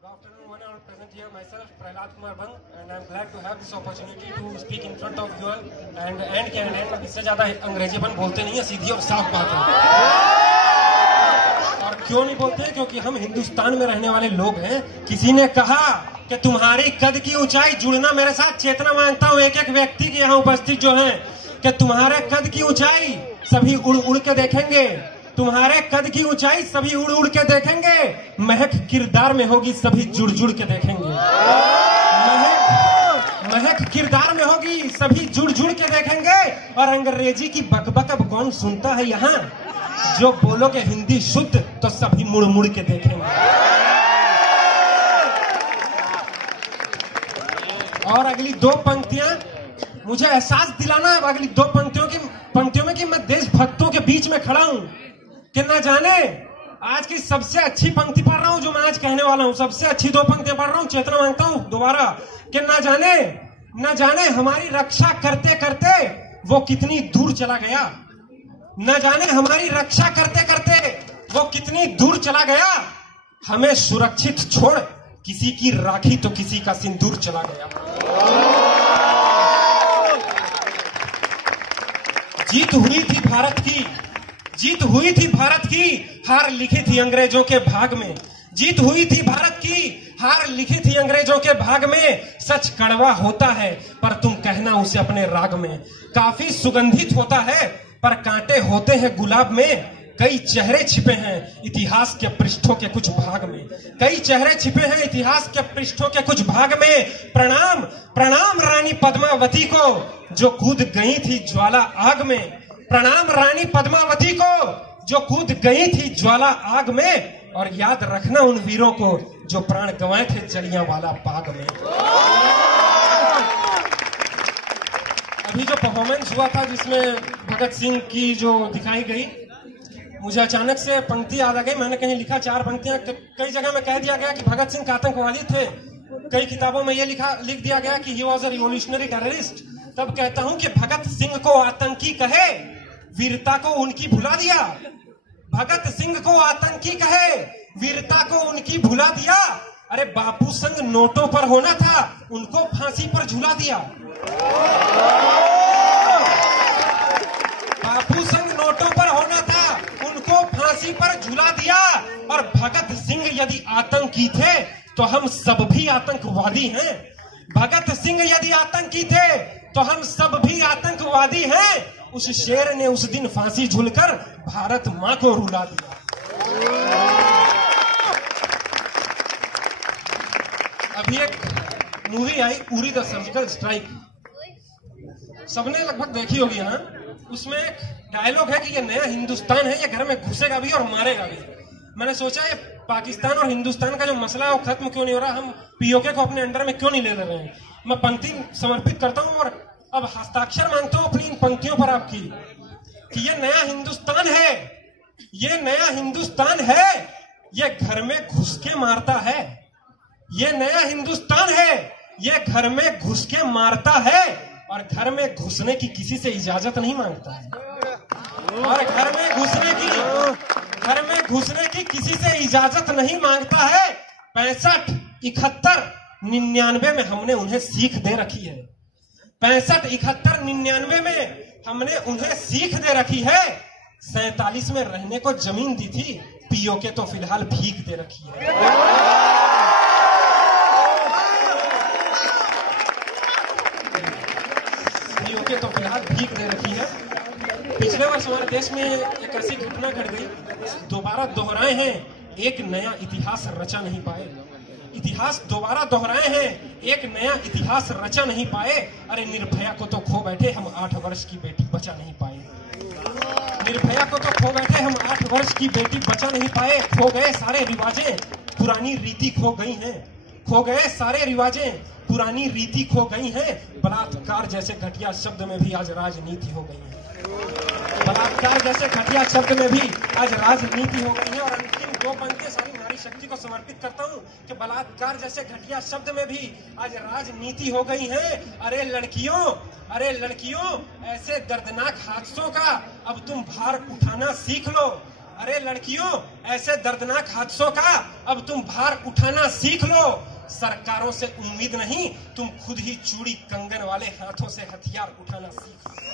Good afternoon, one hour present here myself, Prahlad Kumar Bang, and I'm glad to have this opportunity to speak in front of you all. And candidate इससे ज्यादा अंग्रेजीपन बोलते नहीं है, सीधी और साफ बात है। और क्यों नहीं बोलते हैं? क्योंकि हम हिंदुस्तान में रहने वाले लोग हैं। किसी ने कहा कि तुम्हारी कद की ऊंचाई, जुड़ना मेरे साथ चेतना मांगता हूँ एक एक व्यक्ति के यहाँ उपस्थित जो हैं, कि तुम्हारे कद की ऊंचाई सभी उड़ उड़ के देखेंगे, तुम्हारे कद की ऊंचाई सभी उड़ उड़ के देखेंगे, महक किरदार में होगी सभी जुड़ जुड़ के देखेंगे। महक किरदार में होगी सभी जुड़ जुड़ के देखेंगे। और अंग्रेजी की बकबक अब कौन सुनता है यहाँ? जो बोलोगे हिंदी शुद्ध तो सभी मुड़ मुड़ के देखेंगे। और अगली दो पंक्तियां मुझे एहसास दिलाना है, अगली दो पंक्तियों में कि मैं देशभक्तों के बीच में खड़ा हूं। कि ना जाने आज की सबसे अच्छी पंक्ति पढ़ रहा हूं जो मैं आज कहने वाला हूं, सबसे अच्छी दो पंक्तियां पढ़ रहा हूं, चेतना मांगता हूं दोबारा कि ना जाने हमारी रक्षा करते करते वो कितनी दूर चला गया। न जाने हमारी रक्षा करते करते वो कितनी दूर चला गया। हमें सुरक्षित छोड़ किसी की राखी तो किसी का सिंदूर चला गया। जीत हुई थी भारत की, जीत हुई थी भारत की, हार लिखी थी अंग्रेजों के भाग में। जीत हुई थी भारत की, हार लिखी थी अंग्रेजों के भाग में। सच कड़वा होता है पर तुम कहना उसे अपने राग में। काफी सुगंधित होता है पर कांटे होते हैं गुलाब में। कई चेहरे छिपे हैं इतिहास के पृष्ठों के कुछ भाग में। कई चेहरे छिपे हैं इतिहास के पृष्ठों के कुछ भाग में। प्रणाम प्रणाम रानी पद्मावती को जो कूद गई थी ज्वाला आग में। प्रणाम रानी पद्मावती को जो कूद गई थी ज्वाला आग में। और याद रखना उन वीरों को जो प्राण गंवाए थे जलियांवाला बाग में। अभी जो परफॉर्मेंस हुआ था जिसमें भगत सिंह की जो दिखाई गई, मुझे अचानक से पंक्ति याद आ गई। मैंने कहीं लिखा चार पंक्तियां, कई जगह में कह दिया गया कि भगत सिंह आतंकवादी थे, कई किताबों में ये लिख दिया गया कि he was a revolutionary terrorist. तब कहता हूं कि भगत सिंह को आतंकी कहे, वीरता को उनकी भुला दिया। भगत सिंह को आतंकी कहे, वीरता को उनकी भुला दिया। अरे बापू संग नोटों पर होना था, उनको फांसी पर झुला दिया। बापू संग नोटों पर होना था, उनको फांसी पर झुला दिया। और भगत सिंह यदि आतंकी थे तो हम सब भी आतंकवादी हैं। भगत सिंह यदि आतंकी थे तो हम सब भी आतंकवादी हैं। उस शेर ने उस दिन फांसी झूलकर भारत मां को रुला दिया। अभी एक movie I Uri the surgical strike, सबने लगभग देखी होगी ना। उसमें एक डायलॉग है कि ये नया हिंदुस्तान है, ये घर में घुसेगा भी और मारेगा भी। मैंने सोचा ये पाकिस्तान और हिंदुस्तान का जो मसला है वो खत्म क्यों नहीं हो रहा, हम पीओके को अपने अंडर में क्यों नहीं ले रहे हैं। मैं पंक्ति समर्पित करता हूं और अब हस्ताक्षर मांगता हूं अपनी इन पंक्तियों पर आपकी कि ये नया हिंदुस्तान है, ये नया हिंदुस्तान है, ये घर में घुस के मारता है। ये नया हिंदुस्तान है, ये घर में घुस के मारता है। और घर में घुसने की किसी से इजाजत नहीं मांगता है। और घर में घुसने की किसी से इजाजत नहीं मांगता है। 65, 71, 99 में हमने उन्हें सीख दे रखी है। 65, 71, 99 में हमने उन्हें सीख दे रखी है। 47 में रहने को जमीन दी थी, पीओके तो फिलहाल भीख दे रखी है। पीओके तो फिलहाल भीख दे रखी है। पिछले वर्ष हमारे देश में एक ऐसी घटना घट गई, दोबारा दोहराए हैं, एक नया इतिहास रचा नहीं पाए। इतिहास दोबारा दोहराए हैं, एक नया इतिहास रचा नहीं पाए। अरे निर्भया को तो खो बैठे, हम 8 वर्ष की बेटी बचा नहीं पाए। निर्भया को तो खो बैठे, हम 8 वर्ष की बेटी बचा नहीं पाए। खो गए सारे रिवाजें, पुरानी रीति खो गई हैं। खो गए सारे रिवाजें, पुरानी रीति खो गई हैं। बलात्कार जैसे घटिया शब्द में भी आज राजनीति हो गई है। बलात्कार जैसे घटिया शब्द में भी आज राजनीति हो गई है। और अंतिम दो पंक्तियां सारी नारी शक्ति को समर्पित करता हूं कि बलात्कार जैसे घटिया शब्द में भी आज राजनीति हो गई है। अरे लड़कियों, ऐसे दर्दनाक हादसों का अब तुम भार उठाना सीख लो। अरे लड़कियों, ऐसे दर्दनाक हादसों का अब तुम भार उठाना सीख लो। सरकारों से उम्मीद नहीं, तुम खुद ही चूड़ी कंगन वाले हाथों से हथियार उठाना सीख लो।